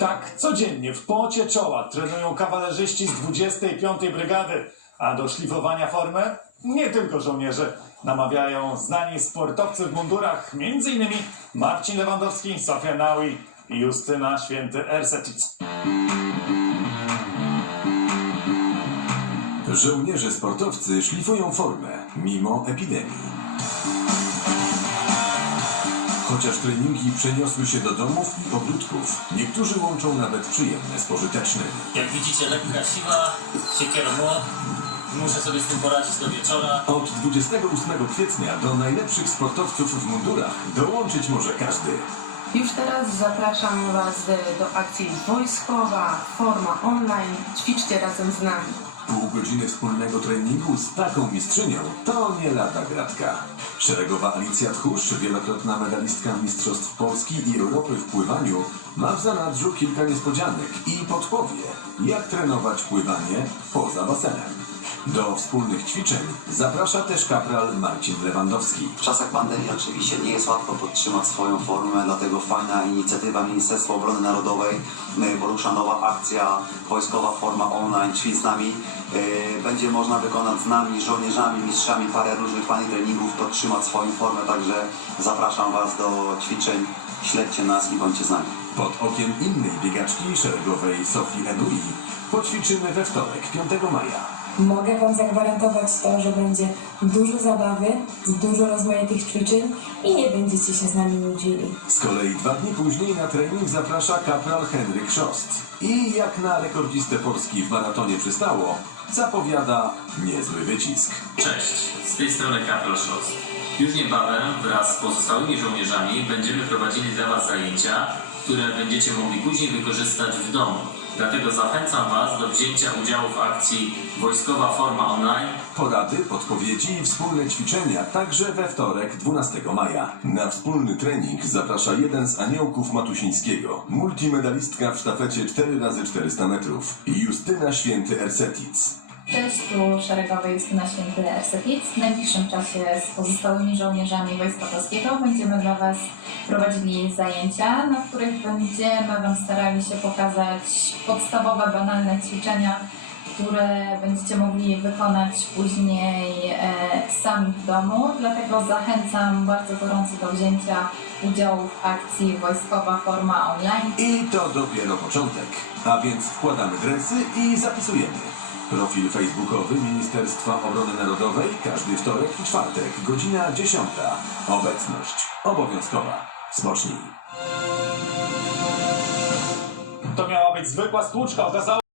Tak codziennie w pocie czoła trenują kawalerzyści z 25. Brygady, a do szlifowania formy nie tylko żołnierze. Namawiają znani sportowcy w mundurach, m.in. Marcin Lewandowski, Sofia Naui i Justyna Święty-Ersetic. Żołnierze sportowcy szlifują formę mimo epidemii. Chociaż treningi przeniosły się do domów i ogródków, niektórzy łączą nawet przyjemne z pożytecznym. Jak widzicie, lekka siła, siekiera młot. Muszę sobie z tym poradzić do wieczora. Od 28 kwietnia do najlepszych sportowców w mundurach dołączyć może każdy. Już teraz zapraszam Was do, do akcji wojskowa, forma online. Ćwiczcie razem z nami. Pół godziny wspólnego treningu z taką mistrzynią to nie lada gratka. Szeregowa Alicja Tchórz, wielokrotna medalistka Mistrzostw Polski i Europy w pływaniu, ma w zanadrzu kilka niespodzianek i podpowie, jak trenować pływanie poza basenem. Do wspólnych ćwiczeń zaprasza też kapral Marcin Lewandowski. W czasach pandemii oczywiście nie jest łatwo podtrzymać swoją formę, dlatego fajna inicjatywa Ministerstwa Obrony Narodowej, y, porusza nowa akcja Wojskowa Forma Online, ćwicz z nami. Y, Będzie można wykonać z nami, żołnierzami, mistrzami parę różnych fajnych treningów, podtrzymać swoją formę, także zapraszam Was do ćwiczeń, śledźcie nas i bądźcie z nami. Pod okiem innej biegaczki szeregowej Sofii Enui poćwiczymy we wtorek, 5 maja. Mogę Wam zagwarantować to, że będzie dużo zabawy, dużo rozmaitych ćwiczeń i nie będziecie się z nami nudzili. Z kolei dwa dni później na trening zaprasza kapral Henryk Szost. I jak na rekordzistę Polski w maratonie przystało, zapowiada niezły wycisk. Cześć, z tej strony Kapral Szost. Już niebawem wraz z pozostałymi żołnierzami będziemy prowadzili dla Was zajęcia, które będziecie mogli później wykorzystać w domu. Dlatego zachęcam Was do wzięcia udziału w akcji Wojskowa Forma Online Porady, podpowiedzi i wspólne ćwiczenia także we wtorek 12 maja. Na wspólny trening zaprasza jeden z aniołków Matusińskiego, multimedalistka w sztafecie 4x400 metrów, Justyna Święty-Ersetic. Cześć, tu szeregowy Justyna Święty Ersetic. W najbliższym czasie z pozostałymi żołnierzami Wojska Polskiego będziemy dla Was prowadzili zajęcia, na których będziemy Wam starali się pokazać podstawowe, banalne ćwiczenia, które będziecie mogli wykonać później e, sami w domu. Dlatego zachęcam bardzo gorąco do wzięcia udziału w akcji Wojskowa Forma Online. I to dopiero początek. A więc wkładamy dresy i zapisujemy. Profil facebookowy Ministerstwa Obrony Narodowej każdy wtorek i czwartek, godzina 10. Obecność obowiązkowa. Spocznij. To miała być zwykła stłuczka, okazało